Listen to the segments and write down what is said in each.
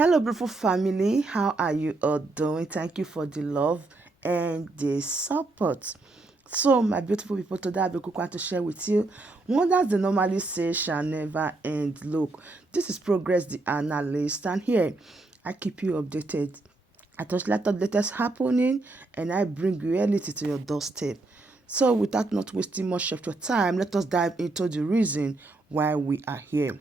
Hello, beautiful family. How are you all doing? Thank you for the love and the support. So, my beautiful people, today I'll be going to share with you wonders they normally say shall never end. Look, this is Progress the Analyst, and here I keep you updated. I touch lot of latest happening, and I bring reality to your doorstep. So, without not wasting much of your time, let us dive into the reason why we are here.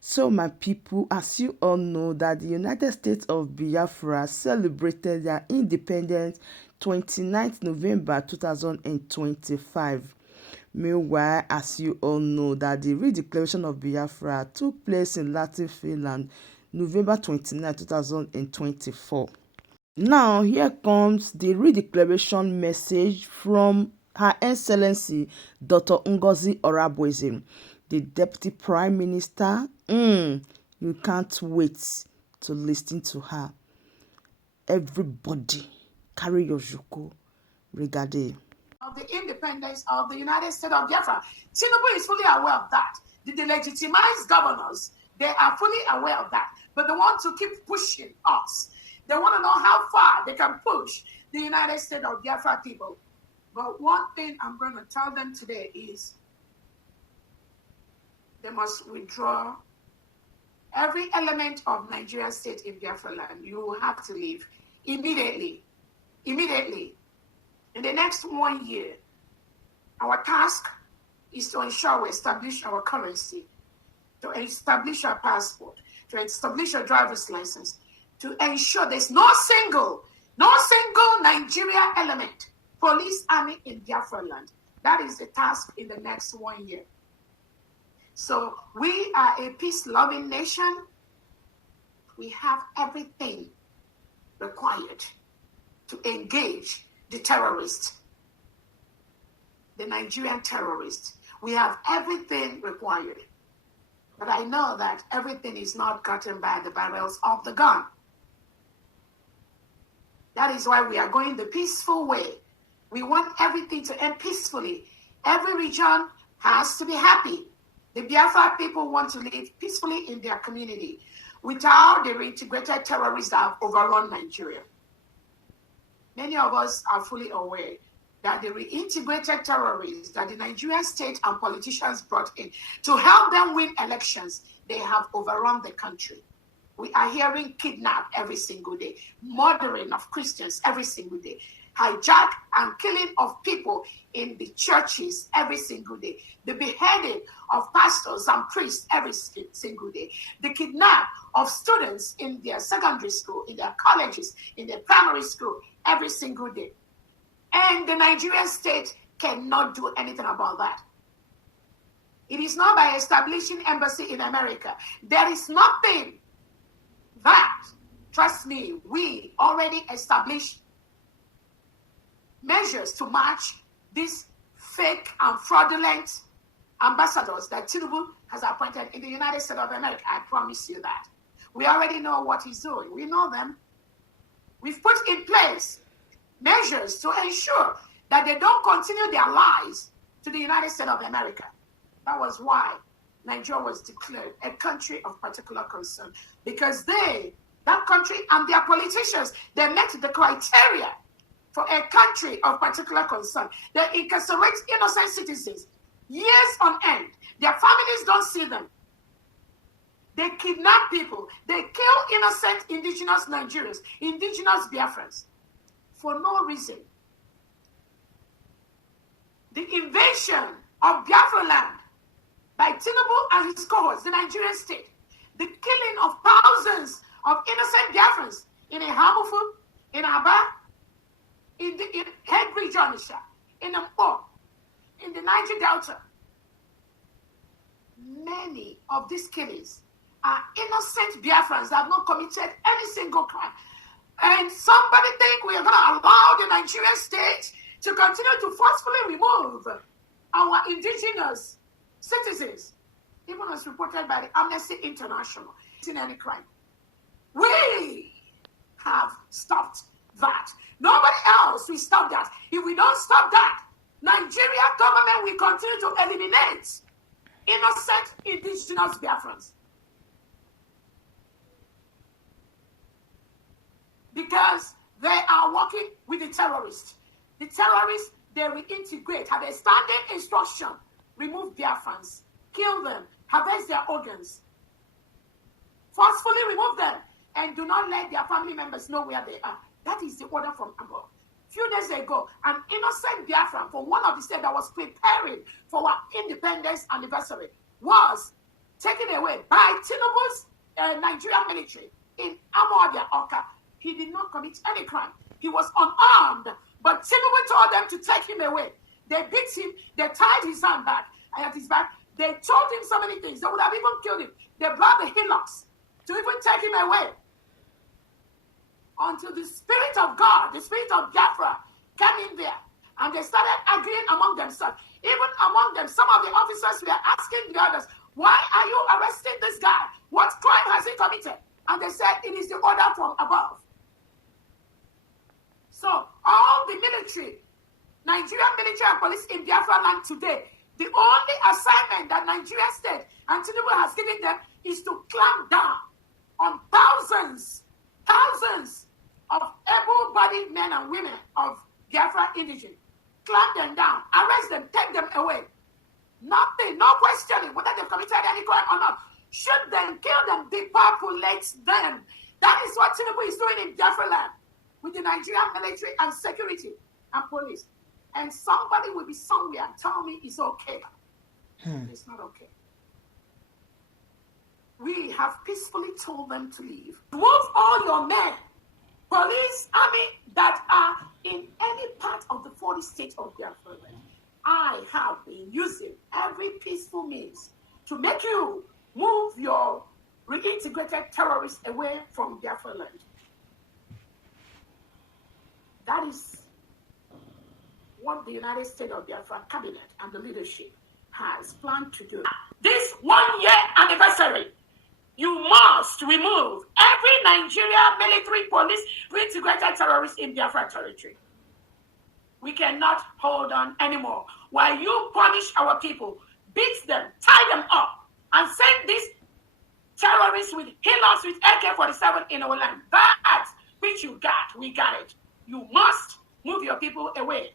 So, my people, as you all know, that the United States of Biafra celebrated their independence 29th November 2025. Meanwhile, as you all know, that the redeclaration of Biafra took place in Latin Finland November 29, 2024. Now, here comes the redeclaration message from Her Excellency Dr. Ngozi Orabueze, the Deputy Prime Minister. You can't wait to listen to her. Everybody, carry your juku regarding of the independence of the United States of Biafra. Tinubu is fully aware of that. The delegitimized governors, they are fully aware of that. But they want to keep pushing us. They want to know how far they can push the United States of Biafra people. But one thing I'm going to tell them today is they must withdraw every element of Nigerian state in Biafra land. You have to leave immediately. Immediately. In the next 1 year, our task is to ensure we establish our currency, to establish our passport, to establish a driver's license, to ensure there's no single Nigeria element, police, army in Biafra land. That is the task in the next 1 year. So we are a peace-loving nation. We have everything required to engage the terrorists, the Nigerian terrorists. We have everything required. But I know that everything is not gotten by the barrels of the gun. That is why we are going the peaceful way. We want everything to end peacefully. Every region has to be happy. The Biafra people want to live peacefully in their community without the reintegrated terrorists that have overrun Nigeria. Many of us are fully aware that the reintegrated terrorists that the Nigerian state and politicians brought in to help them win elections, they have overrun the country. We are hearing kidnap every single day, murdering of Christians every single day, hijack and killing of people in the churches every single day, the beheading of pastors and priests every single day, the kidnap of students in their secondary school, in their colleges, in their primary school every single day. And the Nigerian state cannot do anything about that. It is not by establishing embassy in America. There is nothing that, trust me, we already established measures to match these fake and fraudulent ambassadors that Tinubu has appointed in the United States of America. I promise you that. We already know what he's doing. We know them. We've put in place measures to ensure that they don't continue their lies to the United States of America. That was why Nigeria was declared a country of particular concern, because that country and their politicians, they met the criteria for a country of particular concern. They incarcerate innocent citizens years on end. Their families don't see them. They kidnap people. They kill innocent indigenous Nigerians, indigenous Biafrans, for no reason. The invasion of Biafra land by Tinubu and his cohorts, the Nigerian state, the killing of thousands of innocent Biafrans in Ihamufu, in Aba, in Head region, in Mpo, in the Niger Delta. Many of these killings are innocent Biafrans that have not committed any single crime. And somebody think we are going to allow the Nigerian state to continue to forcefully remove our indigenous citizens, even as reported by the Amnesty International, in any crime. We have stopped that. Nobody else will stop that. If we don't stop that, Nigeria government will continue to eliminate innocent indigenous Biafrans. because they are working with the terrorists. The terrorists, they reintegrate, have a standing instruction, remove Biafrans, kill them, harvest their organs, forcefully remove them, and do not let their family members know where they are. That is the order from above. Few days ago, an innocent Biafran from one of the states that was preparing for our independence anniversary was taken away by Tinubu's Nigerian military in Amoadia Oka. He did not commit any crime. He was unarmed, but Tinubu told them to take him away. They beat him, they tied his hand back and at his back. They told him so many things. They would have even killed him. They brought the hillocks to even take him away. Until the Spirit of God, the Spirit of Biafra, came in there. And they started agreeing among themselves. Even among them, some of the officers were asking the others, why are you arresting this guy? What crime has he committed? And they said, it is the order from above. So all the military, Nigerian military and police in Biafra land today, the only assignment that Nigeria state and Tinubu has given them is to clamp down on thousands of able-bodied men and women of Biafra indigenous. Clamp them down, arrest them, take them away. Nothing, no questioning whether they've committed any crime or not. Shoot them, kill them, depopulate them. That is what Tinubu is doing in Biafra land with the Nigerian military and security and police. And somebody will be somewhere and tell me it's okay. It's not okay. We have peacefully told them to leave. Move all your men, police, army that are in any part of the 40 states of Biafra. I have been using every peaceful means to make you move your reintegrated terrorists away from Biafra land. That is what the United States of Biafra cabinet and the leadership has planned to do. This 1 year anniversary, you must remove every Nigerian military police reintegrated terrorist in Biafra territory. We cannot hold on anymore. While you punish our people, beat them, tie them up, and send these terrorists with hillocks with AK-47 in our land. That which you got, we got it. You must move your people away.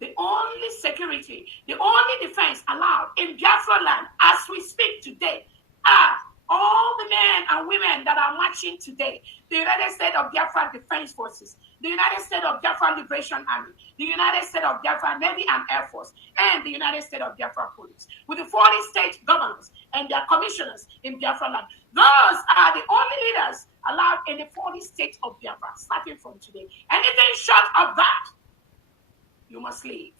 The only security, the only defense allowed in Biafra land as we speak today are all the men and women that are marching today. The United States of Biafra Defense Forces, the United States of Biafra Liberation Army, the United States of Biafra Navy and Air Force, and the United States of Biafra Police, with the 40 state governors and their commissioners in Biafra land. Those are the only leaders allowed in the 40 states of Biafra, starting from today. Anything short of that, you must leave.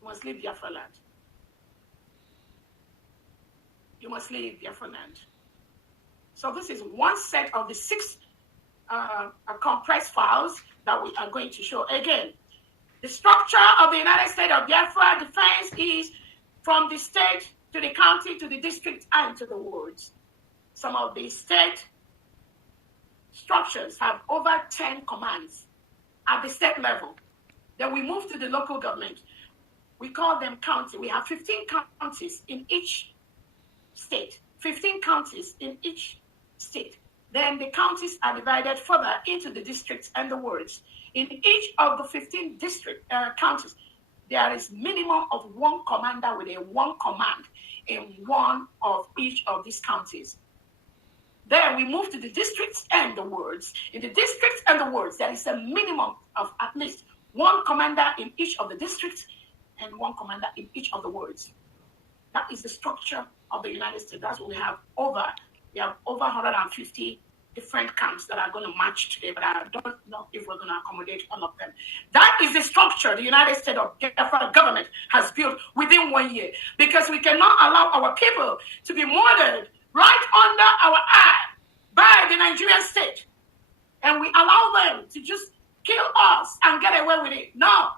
You must leave Biafra land. You must leave Biafra land. So this is one set of the 6 compressed files that we are going to show. Again, the structure of the United States of Biafra defense is from the state to the county to the district and to the wards. Some of the state structures have over 10 commands at the state level. Then we move to the local government. We call them county. We have 15 counties in each state. 15 counties in each state. Then the counties are divided further into the districts and the wards. In each of the 15 district counties, there is minimum of 1 commander with a 1 command in one of each of these counties. Then we move to the districts and the wards. In the districts and the wards, there is a minimum of at least 1 commander in each of the districts and 1 commander in each of the wards. That is the structure of the United States. That's what we have over 150 different camps that are going to march today, but I don't know if we're going to accommodate all of them. That is the structure the United States of Biafra government has built within 1 year, because we cannot allow our people to be murdered right under our eye by the Nigerian state, and we allow them to just kill us and get away with it. No.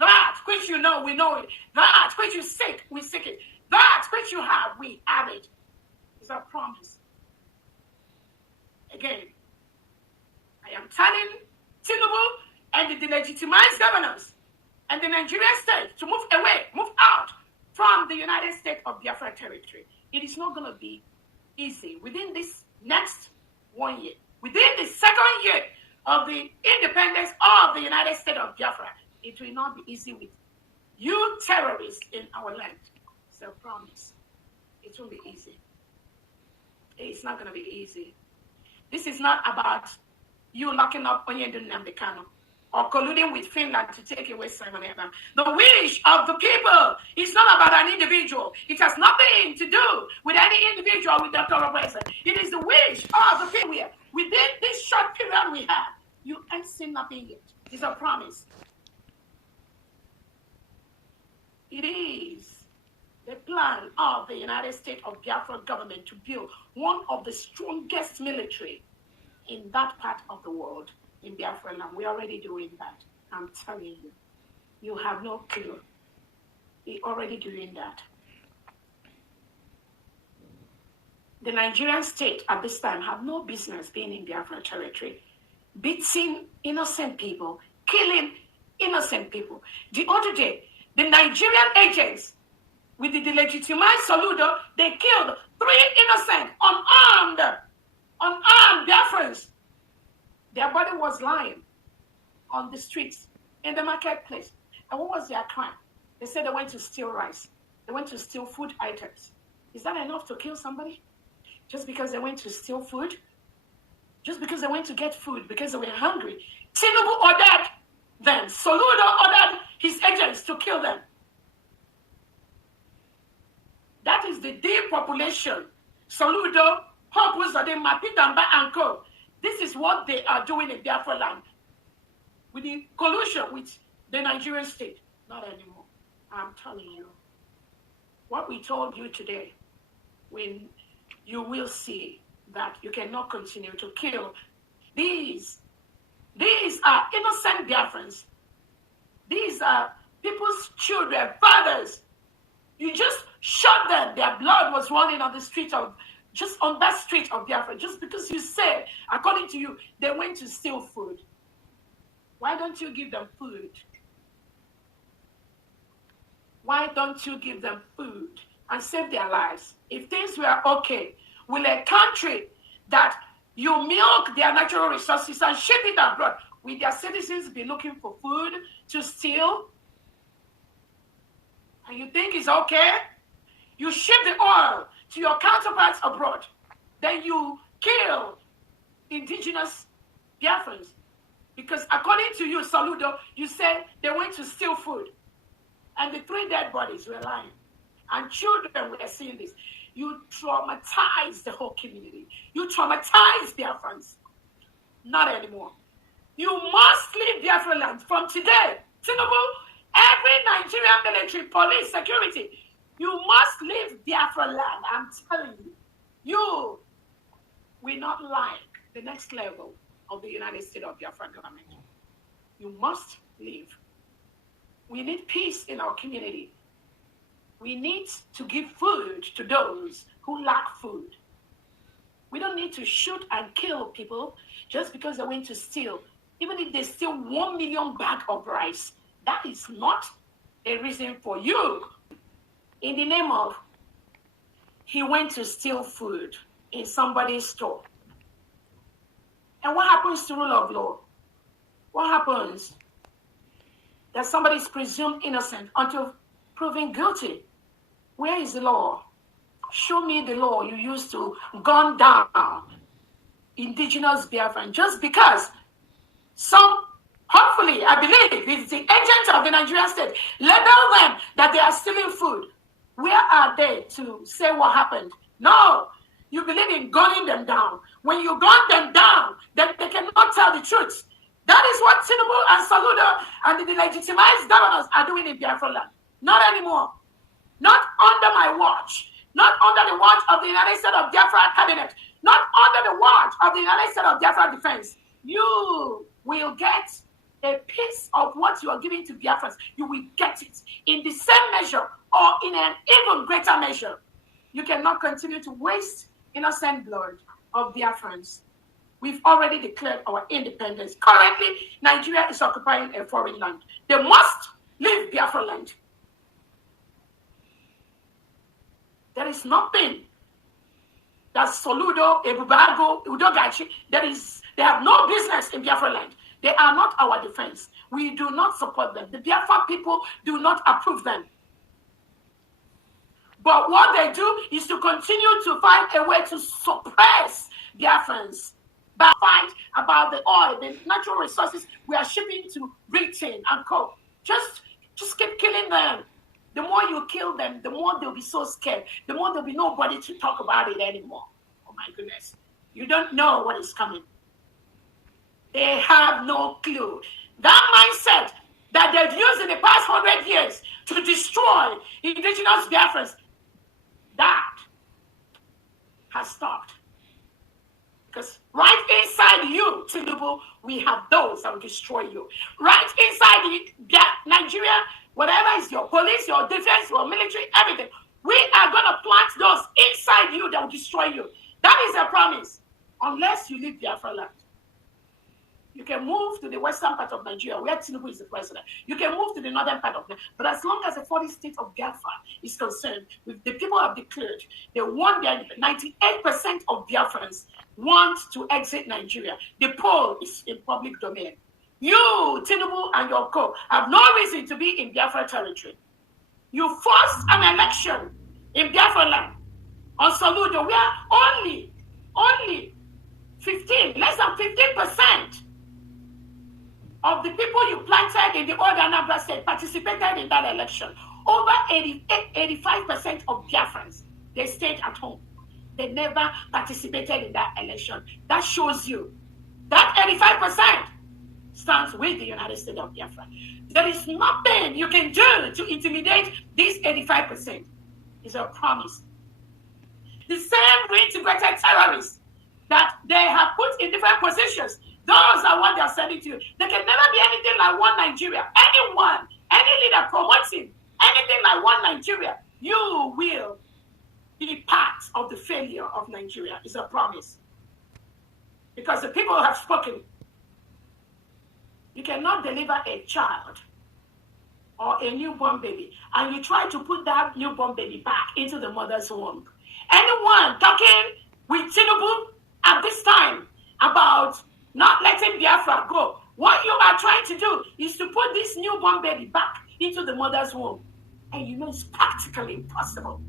That which you know, we know it. That which you seek, we seek it. That which you have, we have it. It's our promise. Again, I am telling Tinubu and the delegitimized governors and the Nigerian state to move away, move out from the United States of Biafra territory. It is not going to be easy. Within this next 1 year, within the second year of the independence of the United States of Biafra, it will not be easy with you terrorists in our land. It's a promise. It won't be easy. It's not going to be easy. This is not about you locking up Onyedun Namdekano or colluding with Finland to take away Simon Ekpa. The wish of the people is not about an individual. It has nothing to do with any individual with Dr. Orabueze. It is the wish of the people. Within this short period we have, you ain't seen nothing yet. It's a promise. It is the plan of the United States of Biafra government to build one of the strongest military in that part of the world, in Biafra land. We're already doing that. I'm telling you. You have no clue. We're already doing that. The Nigerian state at this time have no business being in Biafra territory, beating innocent people, killing innocent people. The other day, the Nigerian agents with the delegitimized Soludo, they killed 3 innocent, unarmed Biafrans. Their body was lying on the streets, in the marketplace. And what was their crime? They said they went to steal rice. They went to steal food items. Is that enough to kill somebody? Just because they went to steal food? Just because they went to get food, because they were hungry? Tinubu ordered them. Soludo ordered his agents to kill them. That is the depopulation. Soludo, Hope Uzode, Mapidamba, and Co. This is what they are doing in Biafra land. With the collusion with the Nigerian state. Not anymore. I'm telling you. What we told you today, when you will see that you cannot continue to kill. These are innocent Biafrans. These are people's children, fathers. You just shot them. Their blood was running on the street of, just on that street of Biafra, just because you said, according to you, they went to steal food. Why don't you give them food? Why don't you give them food and save their lives? If things were okay, will a country that you milk their natural resources and ship it abroad, will their citizens be looking for food to steal? And you think it's okay? You ship the oil to your counterparts abroad. Then you kill indigenous Biafrans. Because according to you, Soludo, you said they went to steal food. And the 3 dead bodies were lying. And children were seeing this. You traumatize the whole community. You traumatize Biafrans. Not anymore. You must leave Biafra land from today. Tinubu, every Nigerian military, police, security, you must leave Biafra land. I'm telling you. You will not like the next level of the United States of Biafra government. You must leave. We need peace in our community. We need to give food to those who lack food. We don't need to shoot and kill people just because they went to steal. Even if they steal 1 million bags of rice, that is not a reason for you. In the name of, he went to steal food in somebody's store. And what happens to rule of law? What happens? That somebody is presumed innocent until proven guilty. Where is the law? Show me the law you used to gun down indigenous Biafran just because some, hopefully, I believe, it's the agents of the Nigerian state, label them that they are stealing food. Where are they to say what happened? No, you believe in gunning them down. When you gun them down, then they cannot tell the truth. That is what Tinubu and Soludo and the legitimized governors are doing in Biafra land. Not anymore. Not under my watch. Not under the watch of the United States of Biafra cabinet. Not under the watch of the United States of Biafra defense. You will get a piece of what you are giving to Biafrans. You will get it in the same measure or in an even greater measure. You cannot continue to waste innocent blood of Biafrans. We've already declared our independence. Currently, Nigeria is occupying a foreign land. They must leave Biafra land. There is nothing that's Soludo, Ebubago, Udogachi, they have no business in Biafra land. They are not our defense. We do not support them. The Biafra people do not approve them. But what they do is to continue to find a way to suppress Biafrans by fight about the oil, the natural resources we are shipping to Britain and co. Just keep killing them. The more you kill them, the more they'll be so scared. The more there'll be nobody to talk about it anymore. Oh my goodness. You don't know what is coming. They have no clue. That mindset that they've used in the past 100 years to destroy indigenous Biafrans, that has stopped. Because right inside you, Tinubu, we have those that will destroy you. Right inside Nigeria, whatever is your police, your defense, your military, everything, we are going to plant those inside you that will destroy you. That is a promise. Unless you leave Biafra land. You can move to the western part of Nigeria, where Tinubu is the president. You can move to the northern part of Nigeria. But as long as the 40 state of Biafra is concerned, the people have declared they want their 98% of Biafrans want to exit Nigeria. The poll is in public domain. You, Tinubu, and your co have no reason to be in Biafra territory. You forced an election in Biafra land on Soludo, where only 15, less than 15% of the people you planted in the old Anambra state participated in that election. Over 85% of Biafrans, they stayed at home. They never participated in that election. That shows you that 85% stands with the United States of Biafra. There is nothing you can do to intimidate these 85%. It's a promise. The same reintegrated terrorists that they have put in different positions, those are what they are sending to you. There can never be anything like one Nigeria. Anyone, any leader promoting anything like one Nigeria, you will be part of the failure of Nigeria. It's a promise. Because the people have spoken. You cannot deliver a child or a newborn baby, and you try to put that newborn baby back into the mother's womb. Anyone talking with Tinubu at this time about not letting Biafra go, what you are trying to do is to put this newborn baby back into the mother's womb. And you know it's practically impossible.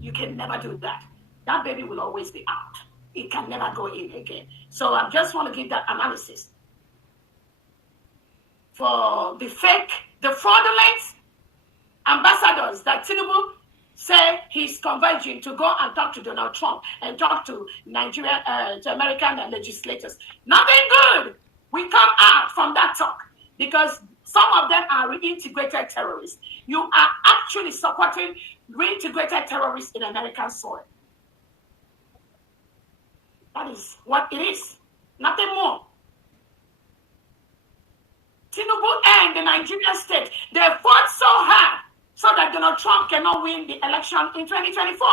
You can never do that. That baby will always be out. It can never go in again. So I just want to give that analysis. For the fraudulent ambassadors that Tinubu say he's converging to go and talk to Donald Trump and talk to Nigerian, to American legislators. Nothing good will come out from that talk because some of them are reintegrated terrorists. You are actually supporting reintegrated terrorists in American soil. That is what it is. Nothing more. Tinubu and the Nigerian state, they fought so hard so that Donald Trump cannot win the election in 2024.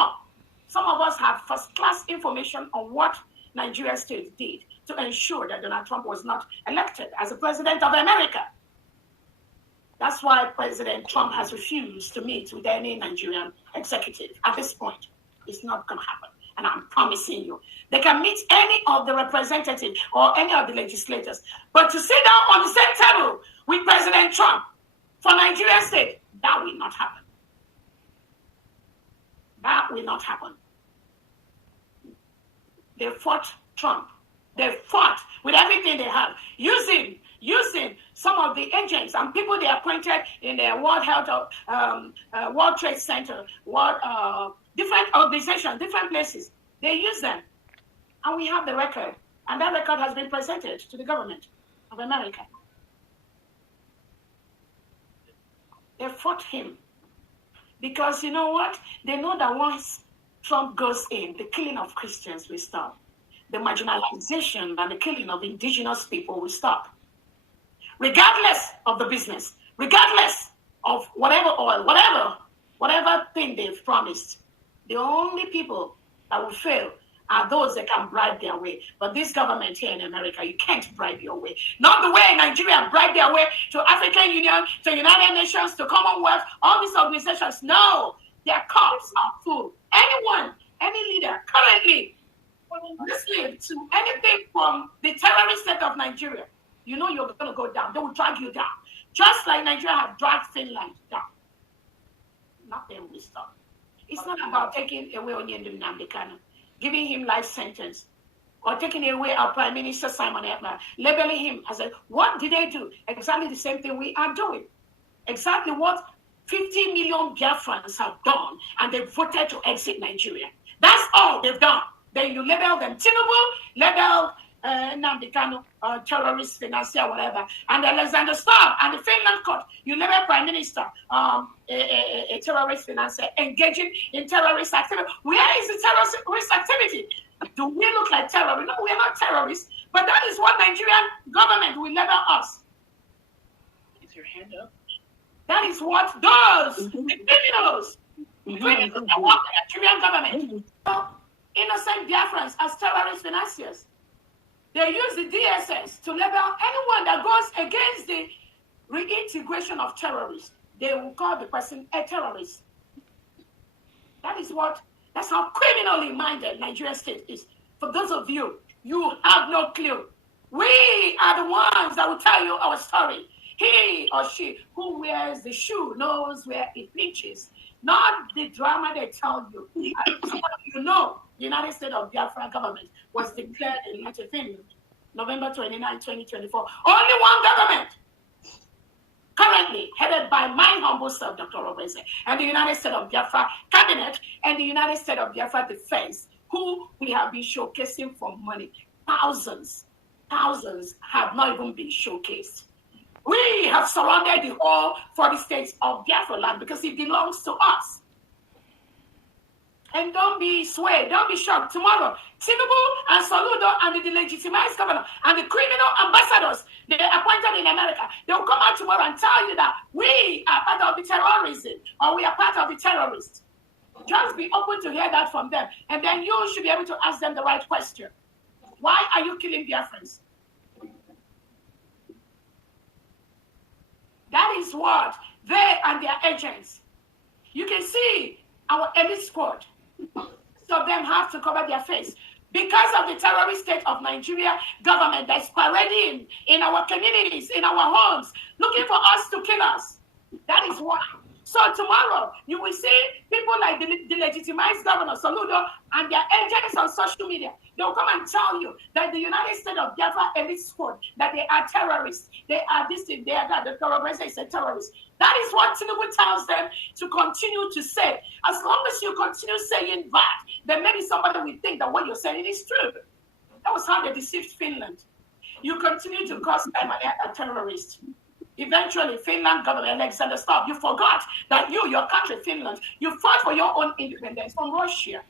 Some of us have first-class information on what Nigerian state did to ensure that Donald Trump was not elected as the president of America. That's why President Trump has refused to meet with any Nigerian executive at this point. It's not going to happen. And I'm promising you, they can meet any of the representatives or any of the legislators. But to sit down on the same table with President Trump for Nigerian state, that will not happen. That will not happen. They fought Trump. They fought with everything they have, using some of the agents and people they appointed in the World Health, World Trade Center, different organizations, different places. They use them. And we have the record. And that record has been presented to the government of America. They fought him. Because you know what? They know that once Trump goes in, the killing of Christians will stop. The marginalization and the killing of indigenous people will stop. Regardless of the business, regardless of whatever oil, whatever thing they've promised, the only people that will fail are those that can bribe their way. But this government here in America, you can't bribe your way. Not the way Nigeria bribed their way to African Union, to United Nations, to Commonwealth, all these organizations. No, their cups are full. any leader currently listening to anything from the terrorist state of Nigeria, you know you're going to go down. They will drag you down. Just like Nigeria have dragged Finland down. Nothing will stop. It's not about taking away Onyendum Namdekano, giving him life sentence, or taking away our Prime Minister Simon Ekpa, labeling him as a, what did they do? Exactly the same thing we are doing. Exactly what 50 million Biafrans have done, and they voted to exit Nigeria. That's all they've done. Then you label them Tinubu, label Namdekano, terrorist, financier, whatever, and Alexander Stubb and the Finland court, you label Prime Minister a terrorist financier engaging in terrorist activity. Where is the terrorist activity? Do we look like terrorists? No, we are not terrorists, but that is what Nigerian government will label us. Is your hand up? That is what those criminals that work the Nigerian government. Innocent Biafrans as terrorist financiers. They use the DSS to label anyone that goes against the reintegration of terrorists. They will call the person a terrorist. That's how criminally minded Nigerian state is. For those of you, you have no clue. We are the ones that will tell you our story. He or she who wears the shoe knows where it pinches. Not the drama they tell you. You know, the United States of Biafra government was declared in United Finland, November 29, 2024. Only one government currently headed by my humble self, Dr. Orabueze, and the United States of Biafra cabinet and the United States of Biafra defense, who we have been showcasing for money. Thousands have not even been showcased. We have surrounded the whole 40 states of Biafra land because it belongs to us. And don't be swayed, don't be shocked. Tomorrow, Tinubu and Soludo and the delegitimized governor and the criminal ambassadors they appointed in America, they'll come out tomorrow and tell you that we are part of the terrorism or we are part of the terrorists. Just be open to hear that from them. And then you should be able to ask them the right question. Why are you killing Biafrans? That is what they and their agents. You can see our elite squad. Some of them have to cover their face because of the terrorist state of Nigeria government that's parading in our communities, in our homes, looking for us to kill us. That is why. So tomorrow, you will see people like the legitimized governor, Soludo, and their agents on social media. They'll come and tell you that the United States of Biafra elite squad, that they are terrorists. They are this thing, they are that. The Orabueze is a terrorist. That is what Tinubu tells them to continue to say. As long as you continue saying that, then maybe somebody will think that what you're saying is true. That was how they deceived Finland. You continue to cause them a terrorist. Eventually, Finland government, Alexander Stubb, you forgot that your country, Finland, you fought for your own independence from Russia.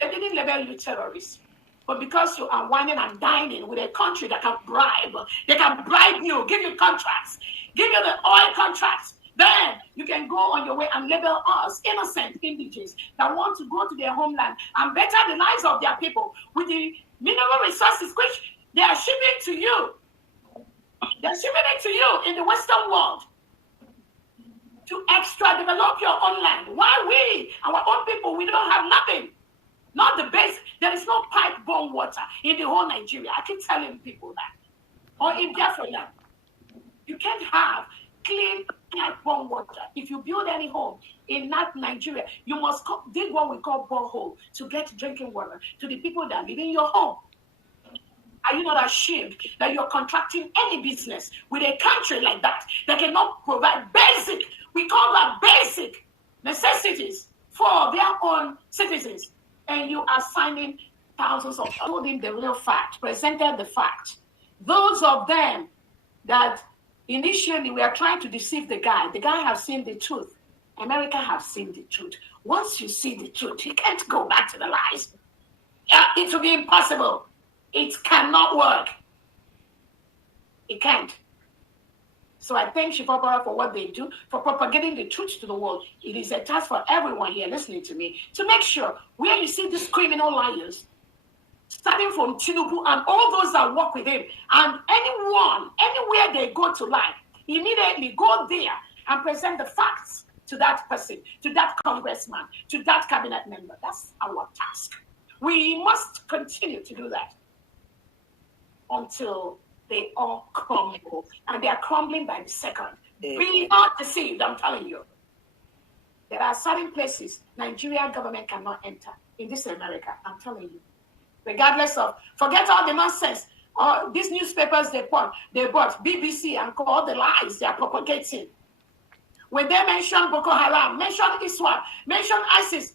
They didn't label you terrorists. But because you are whining and dining with a country that can bribe, they can bribe you, give you contracts, give you the oil contracts, then you can go on your way and label us innocent indigenous that want to go to their homeland and better the lives of their people with the mineral resources which they are shipping to you. They're shipping it to you in the Western world to extra develop your own land. Why we, our own people, we don't have nothing. Not the base. There is no pipe-borne water in the whole Nigeria. I keep telling people that. Or in Biafra land. You can't have clean pipe-borne water. If you build any home in that Nigeria, you must dig what we call borehole to get drinking water to the people that live in your home. Are you not ashamed that you're contracting any business with a country like that cannot provide basic, we call that basic necessities for their own citizens? And you are signing thousands of, told him the real fact, presented the fact. Those of them that initially we are trying to deceive the guy has seen the truth. America has seen the truth. Once you see the truth, you can't go back to the lies. It will be impossible. It cannot work. It can't. So I thank Shifopara for what they do, for propagating the truth to the world. It is a task for everyone here listening to me to make sure where you see these criminal liars, starting from Tinubu and all those that work with him, and anyone, anywhere they go to lie, immediately go there and present the facts to that person, to that congressman, to that cabinet member. That's our task. We must continue to do that until they all crumble. And they are crumbling by the second. Be not deceived, I'm telling you. There are certain places Nigerian government cannot enter in this America, I'm telling you. Regardless of, forget all the nonsense. These newspapers they bought, BBC and all the lies they are propagating. When they mention Boko Haram, mention ISWAP, mention ISIS,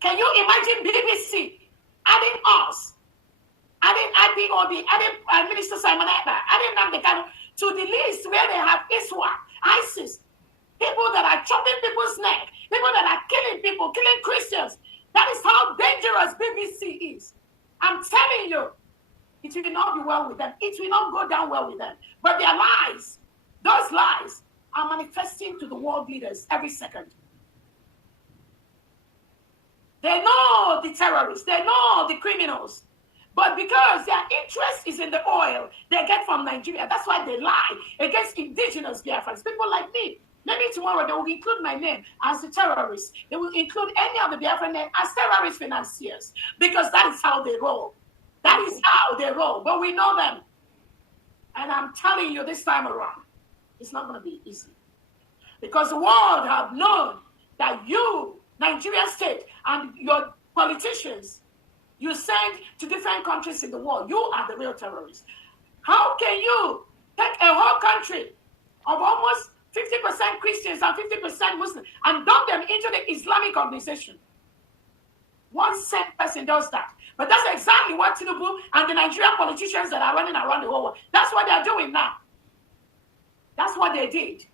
can you imagine BBC adding us, adding IPOB, adding Minister Simon Ekpa, adding Namdekano to the list where they have ISWAP, ISIS, people that are chopping people's neck, people that are killing people, killing Christians. That is how dangerous BBC is. I'm telling you, it will not be well with them. It will not go down well with them. But their lies, those lies, are manifesting to the world leaders every second. They know the terrorists, they know the criminals. But because their interest is in the oil they get from Nigeria, that's why they lie against indigenous Biafrans, people like me. Maybe tomorrow they will include my name as the terrorist. They will include any of the Biafran name as terrorist financiers because that is how they roll. That is how they roll. But we know them. And I'm telling you this time around, it's not going to be easy. Because the world have known that you, Nigeria state, and your politicians, you send to different countries in the world, you are the real terrorists. How can you take a whole country of almost 50% Christians and 50% Muslims and dump them into the Islamic organization? One sane person does that. But that's exactly what Tinubu and the Nigerian politicians that are running around the whole world, that's what they're doing now. That's what they did.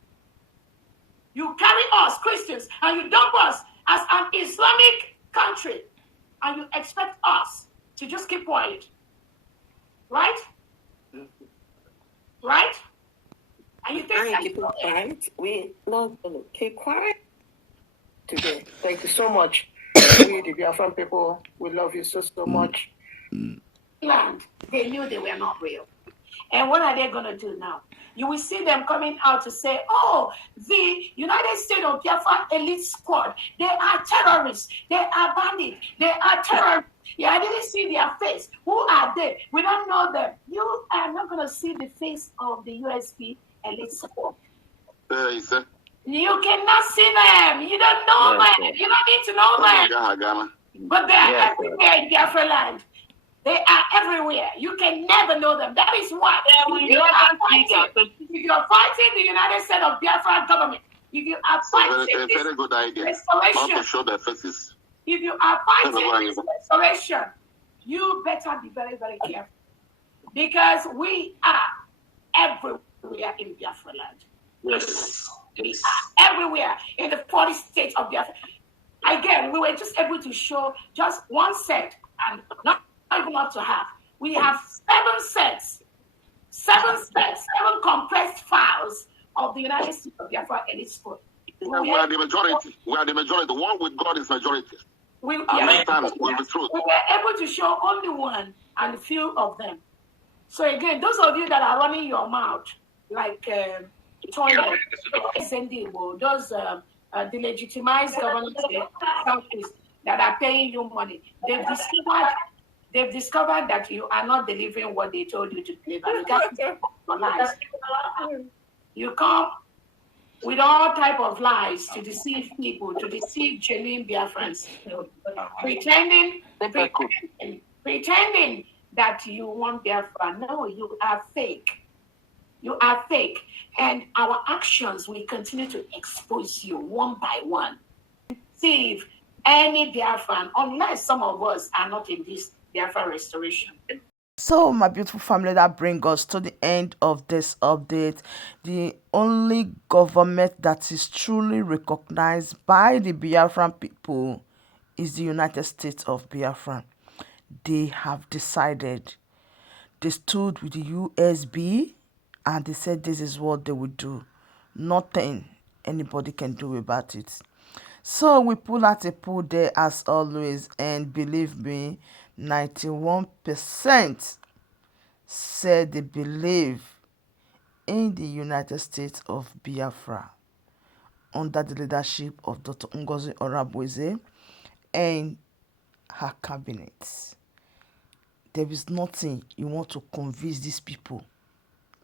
You carry us, Christians, and you dump us as an Islamic country, and you expect us to just keep quiet. Right? Right? And you think that keep quiet? We're not going to keep quiet today. Thank you so much. We, the Biafran people, we love you so much. Land, they knew they were not real. And what are they going to do now? You will see them coming out to say, oh, the United States of Biafra elite squad, they are terrorists, they are bandits, they are terrorists. Yeah, I didn't see their face. Who are they? We don't know them. You are not going to see the face of the USP elite squad. You cannot see them. You don't know them. You don't need to know them. But they are everywhere in Biafra land. They are everywhere. You can never know them. That is why if you are fighting the United States of Biafra government, if you are fighting this very good idea. restoration, Not to show their faces. if you are fighting this restoration, you better be very, very careful. Because we are everywhere in Biafra land. Yes. We are everywhere in the 40 states of Biafra. Again, we were just able to show just one set and not even up to half. We have seven compressed files of the United States of Biafra elite squad. We are the majority. We are the majority. The one with God is majority. We were able to show only one and a few of them. So again, those of you that are running your mouth like toilet, those delegitimized government countries that are paying you money, they've discovered that you are not delivering what they told you to deliver. You got your lies. You come with all type of lies to deceive people, to deceive genuine Biafrans, pretending that you want Biafra. No, you are fake. You are fake. And our actions will continue to expose you one by one. Deceive any Biafran, unless some of us are not in this Biafra restoration. So, my beautiful family, that brings us to the end of this update. The only government that is truly recognized by the Biafran people is the United States of Biafra. They have decided. They stood with the USB and they said this is what they would do. Nothing anybody can do about it. So we pull out a poll there as always, and believe me, 91% said they believe in the United States of Biafra. under the leadership of Dr. Ngozi Orabueze and her cabinet. There is nothing you want to convince these people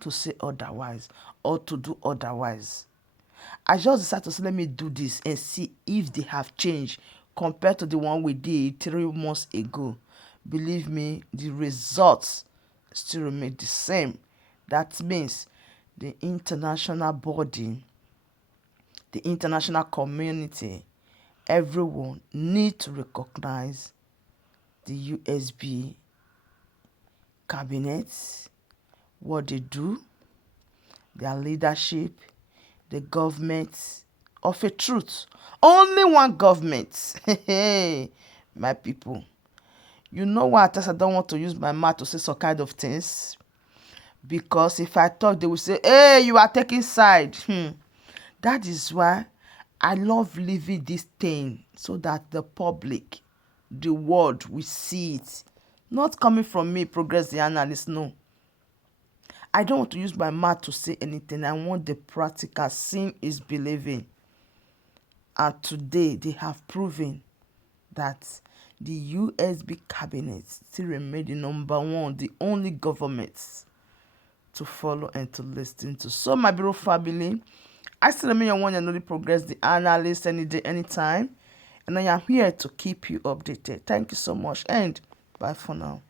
to say otherwise or to do otherwise. I just decided to say, let me do this and see if they have changed compared to the one we did 3 months ago. Believe me, the results still remain the same. That means the international body, the international community, everyone need to recognize the USB cabinet, what they do, their leadership, the government of a truth. Only one government. My people. You know what? I don't want to use my mouth to say some kind of things. Because if I talk, they will say, hey, you are taking side. That is why I love leaving this thing so that the public, the world will see it. Not coming from me, Progress the Analyst, no. I don't want to use my mouth to say anything. I want the practical. Seeing is believing. And today, they have proven that the USB cabinet still remain the number one, the only government to follow and to listen to. So, my beautiful family, I still remain your one and only Progress the Analyst any day, anytime. And I am here to keep you updated. Thank you so much and bye for now.